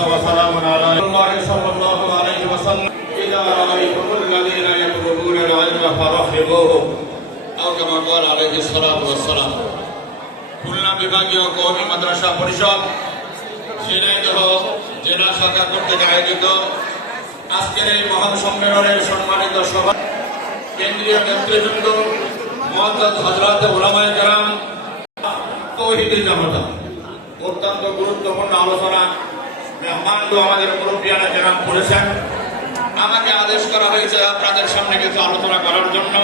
وسلام على الله صلى الله عليه وسلم إذا رأيتم الذين يطلبون العلم فرحبوهم أو كما قال عليه الصلاة والسلام খুলনা বিভাগীয় কওমি মাদ্রাসা পরিষদ ঝিনাইদহ জেলা শাখা কর্তৃক আয়োজিত আজকের এই মহান সম্মেলনের সম্মানিত সভা কেন্দ্রীয় নেতৃবৃন্দ মহাদ হজরত ওলামায় গ্রাম তৌহিদি জনতা অত্যন্ত গুরুত্বপূর্ণ আলোচনা মেহমান তো আমাদের মুরব্বিয়ানা জেরাম আমাকে আদেশ করা হয়েছে আপনাদের সামনে কিছু আলোচনা করার জন্য।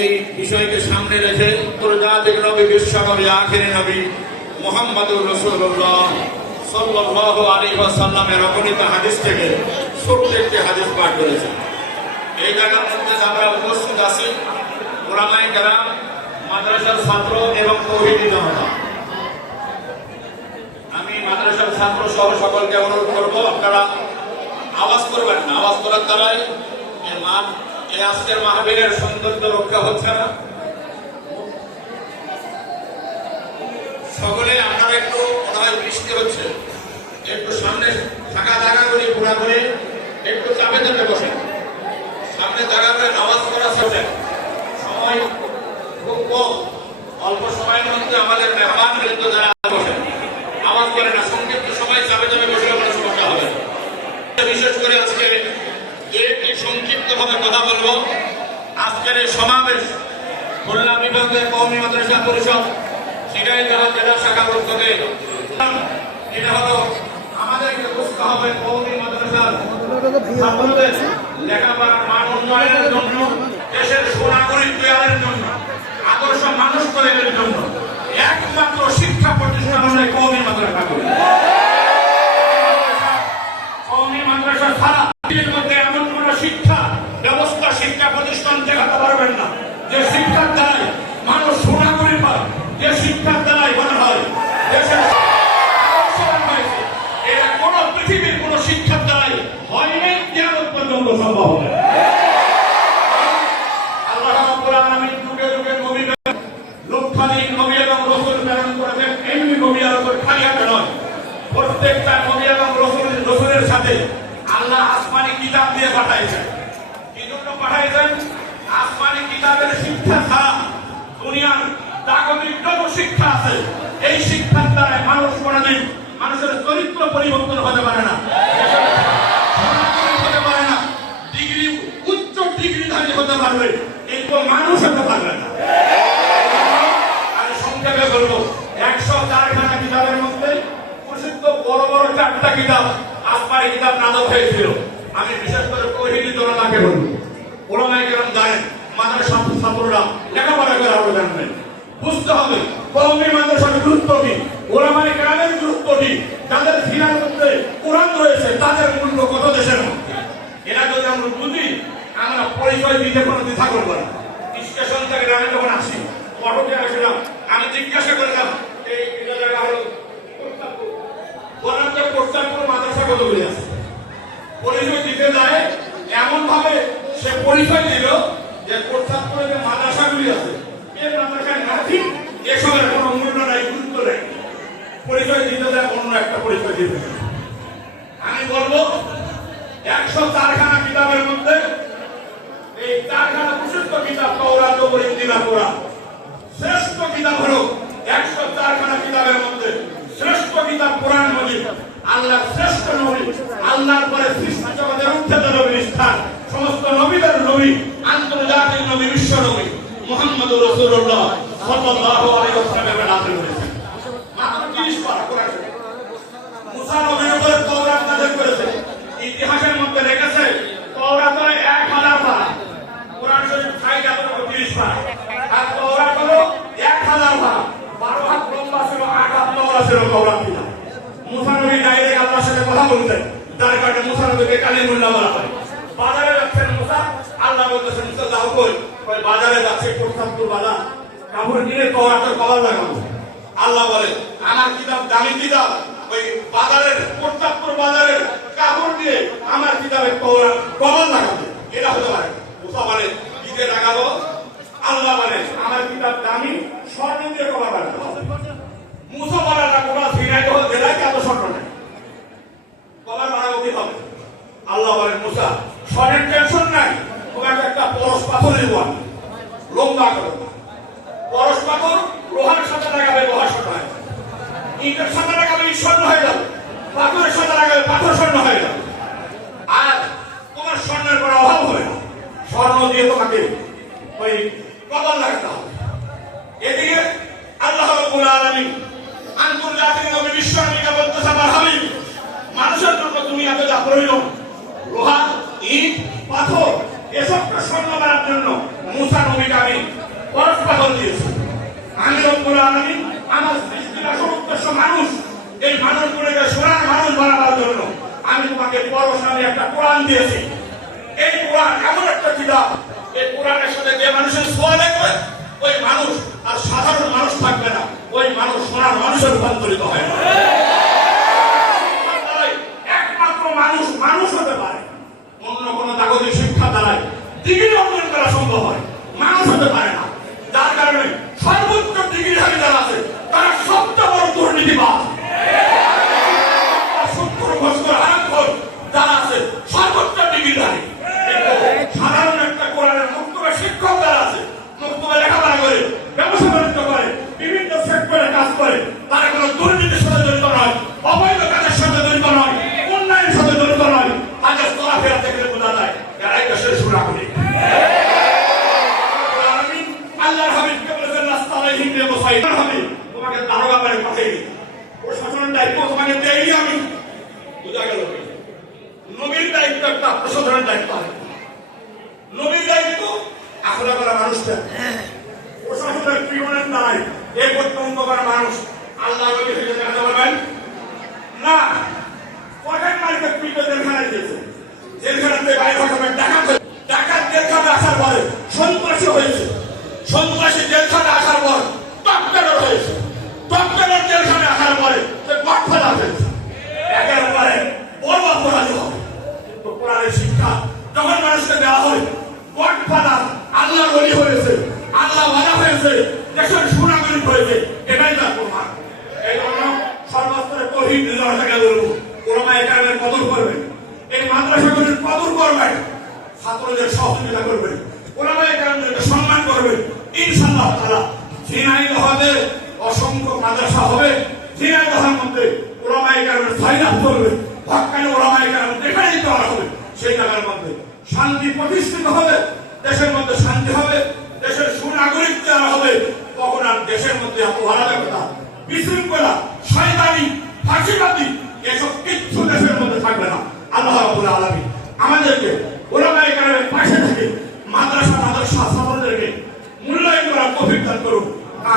এই বিষয়কে সামনে রেখে প্রজাতিক নবী, বিশ্বনবী, আখিরি নবী মোহাম্মদুর রসুল্লাহ সাল্লাহ আলী সাল্লামের অগণিত হাদিস থেকে ছোট্ট একটি হাদিস পাঠ করেছেন। এই জায়গার মধ্যে আমরা উপস্থিত আছি ওলামাই গ্রাম মাদ্রাসার ছাত্র এবং তৌহিদি জনতা। মাদ্রাসার ছাত্র সহ সকলকে অনুরোধ করব, আপনারা আওয়াজ করবেন না। আওয়াজ করার দ্বারাই আজকের মাহবীরের সৌন্দর্য রক্ষা হচ্ছে না। সকলে আপনারা একটু মনে বৃষ্টি হচ্ছে, একটু সামনে ফাঁকা জায়গা করে ঘোরা করে একটু চাপে চাপে বসে। সামনে জায়গা করে নামাজ পড়া শেষে সময় খুব কম। অল্প সময়ের মধ্যে আমাদের মেহমান বৃন্দ যারা আওয়াজ করে না সংক্ষিপ্ত সময় চাপে চাপে কোনো সমস্যা হবে। বিশেষ করে আজকে একটি সংক্ষিপ্ত ভাবে কথা বলব। আজকের এই সমাবেশ খুলনা বিভাগের কৌমি মাদ্রাসা পরিষদ সিরাজগঞ্জ জেলা শাখা উদ্যোগে এটা হলো আমাদেরকে বুঝতে হবে কৌমি মাদ্রাসার লেখাপড়ার মান উন্নয়নের জন্য, দেশের সুনাগরিক তৈরির জন্য, আদর্শ মানুষ তৈরির জন্য। একমাত্র শিক্ষা প্রতিষ্ঠান হলো কৌমি এর মধ্যে এমন কোন শিক্ষা ব্যবস্থা শিক্ষা প্রতিষ্ঠান দেখাতে পারবেন না যে শিক্ষার দ্বারাই মানুষ সুনাগরিক হয় যে শিক্ষার দ্বারাই মনে হয় দেশের আদর্শবান হয়েছে। এরা কোন পৃথিবীর কোন শিক্ষার দ্বারাই হয়নি কিয়ামত পর্যন্ত সম্ভব হবে আল্লাহ রাব্বুল আলামিন যুগে যুগে নবী লক্ষাধিক নবী এবং রসুল প্রেরণ করেছেন এমনি নবী আর ওপর খালি হাতে নয় প্রত্যেকটা নবী এবং রসুল রসুলের সাথে আল্লাহ আসমানি কিতাব দিয়ে পাঠাইছেন কি জন্য পাঠাইছেন কিতাবের শিক্ষা ছাড়া দুনিয়ার জাগতিক যত শিক্ষা আছে, এই শিক্ষার দ্বারা মানুষ কোনদিন মানুষের চরিত্র পরিবর্তন হতে পারে না। হতে পারে না। ডিগ্রি, উচ্চ মানুষ হতে না। আমি একশো মধ্যে বড় বড় চারটা আমি বিশেষ করে কহিনী জনতাকে বলব। কেরম জানেন মাদ্রাসা ছাত্ররা লেখাপড়া করে আরও জানবেন বুঝতে হবে কলমের মাদ্রাসার গুরুত্ব কি? ওলামাই গ্রামের গুরুত্ব কি? যাদের সিনার মধ্যে কোরআন রয়েছে, তাদের মূল্য কত দেশের মধ্যে? এরা যদি আমরা বুঝি, আমরা পরিচয় দিতে কোনো দ্বিধা করব না। স্টেশন থেকে গ্রামে যখন আসি অটোতে আসলাম, আমি জিজ্ঞাসা করলাম, এই জায়গা হলো। বললাম যে প্রস্তাবপুর পরিচয় দিতে যায় এমন ভাবে সে পরিচয় দিল যে প্রস্তাবপুরে যে মাদ্রাসাগুলি আছে এই মাদ্রাসায় নাকি এসবের কোনো মূল্য নাই, গুরুত্ব নেই। পরিচয় দিতে যায় অন্য একটা পরিচয় দিতে আমি বলব, একশো চারখানা কিতাবের মধ্যে এই চারখানা প্রসিদ্ধ কিতাব কৌরাত ইন্দিরা কোরআন শ্রেষ্ঠ কিতাব হলো একশো চারখানা কিতাবের মধ্যে শ্রেষ্ঠ কিতাব কোরআন মজিদ আল্লাহ শ্রেষ্ঠ নবী, আল্লাহর পরে সৃষ্টি জগতের উচ্চতা নবীর স্থান, সমস্ত নবীদের নবী আন্তর্জাতিক নবী বিশ্ব নবী মোহাম্মদ রসুল্লাহ সাল্লাল্লাহু আলাইহি ওয়াসাল্লামের নাজিল করেছেন। মাত্র 30 পারা কোরআন মুসা নবীর উপরে তওরাত নাযিল করেছে ইতিহাসের মধ্যে লেখেছে তওরাত হলো 1000 পারা কোরআন শরীফ সাইড আছে 30 পারা আর তওরাত হলো 1000 পারা 12 হাত লম্বা ছিল 8 হাত লম্বা ছিল, তওরাত ছিল মুসা নবী ডাইরেক্ট আল্লাহর সাথে কথা বলতেন। যার কারণে মুসা নবীকে কালিমুল্লাহ বলা হয়। বাজারে যাচ্ছেন মুসা আল্লাহ বলতেছেন বাজারে কাপড় কিনে আমার কিতাব দামি কিতাব, ওই এটা হতে পারে। মুসা বলে লাগাবো। আল্লাহ বলে, আমার কিতাব দামি স্বর্ণ দিয়ে কবর লাগাবো। মুসা জেলায় এত স্বর্ণ নেই প্রয়োজন লোহা ইট পাথর এসবকে স্বর্ণ করার জন্য মুসা নবীকে আমি বরফ পাথর দিয়েছি আমি রব্বুল আলামিন আমার সৃষ্টির আসল উদ্দেশ্য মানুষ এই মানুষগুলোকে সোনার মানুষ বানাবার জন্য আমি তোমাকে একটা কোরআন দিয়েছি। এই কোরআন এমন একটা কিতাব। এই কোরআনের সাথে যে মানুষের সোয়া দেখবে ওই মানুষ আর সাধারণ মানুষ থাকবে না। ওই মানুষ সোনার মানুষের রূপান্তরিত হয় না দ্বারাই একমাত্র মানুষ মানুষ হতে পারে অন্য কোন কাগজের শিক্ষা দ্বারাই ডিগ্রি অর্জন করা সম্ভব হয় মানুষ হতে পারে না যার কারণে সর্বোচ্চ ডিগ্রিধারী যারা আছে তারা সবচেয়ে বড় দুর্নীতিবাদ সত্তর বছর হারাম যারা আছে সর্বোচ্চ ডিগ্রিধারী কিন্তু সাধারণ একটা কোরআনের মুক্তবে শিক্ষক যারা আছে মুক্তবে লেখাপড়া করে ব্যবসা বাণিজ্য করে বিভিন্ন সেক্টরে কাজ করে তারা কোনো দুর্নীতির সাথে জড়িত নয় অবৈধ কাজের সাথে জড়িত নয় উন্নয়নের সাথে জড়িত নয় তাদের চলাফেরা থেকে বোঝা যায় এরাই দেশের সুরাগুলি আল্লাহর হাবিবকে বলেছেন রাস্তা আলাইহিম রে বসাই হাবিব তোমাকে দারোগা বাড়ি পাঠিয়ে দিই প্রশাসনের দায়িত্ব তোমাকে দেইনি আমি বোঝা গেল কি? নবীর দায়িত্ব প্রশাসনের দায়িত্ব আছে নবীর দায়িত্ব আখড়া করা মানুষটা প্রশাসনের পিওনের নাই এ পর্যন্ত করা মানুষ। আল্লাহ নবী থেকে দেখাতে পারবেন? না। পকেট মার্কেট পিঠে জেলখানায় গিয়েছে জেলখানাতে বাইরে থাকবে ডাকাত ডাকাত জেলখানে আসার পরে সন্ত্রাসী হয়েছে সন্ত্রাসী জেলখানে আসার পর টপকানোর হয়েছে টপকানোর জেলখানে আসার পরে সে গঠফাদা হয়েছে একের পরে বড় অপরাধী হবে তো কোরআনের শিক্ষা যখন মানুষকে দেওয়া হয় গঠফাদা আল্লাহ বলি হয়েছে, আল্লাহ বাধা হয়েছে, দেশের সুনাগরিক হয়েছে, এটাই তার প্রমাণ। এই জন্য সর্বস্তরে তহিদ নির্দেশকে এই মাদ্রাসাগুলির কদর করবে হকানি ওলামা একাডেমি যেখানে দেওয়া হবে সেই জায়গার মধ্যে শান্তি প্রতিষ্ঠিত হবে, দেশের মধ্যে শান্তি হবে, দেশের সুনাগরিক দেওয়া হবে, তখন আর দেশের মধ্যে অরাজকতা, বিশৃঙ্খলা, শয়তানি, ফাঁসিবাদী, এসব কিচ্ছু দেশের মধ্যে থাকবে না। আল্লাহ রাব্বুল আলামিন আমাদেরকে ওলামায়ে কেরামের পাশে থেকে মাদ্রাসা মাদ্রাসা ছাত্রদেরকে মূল্যায়ন করার তৌফিক দান করুন।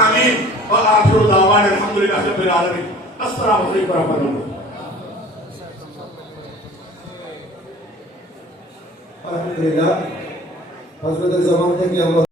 আমিন। ওয়া আখিরু দাওয়ানা আসসালামু আলাইকুম আলহামদুলিল্লাহ। হজরতের জবান থেকে আমরা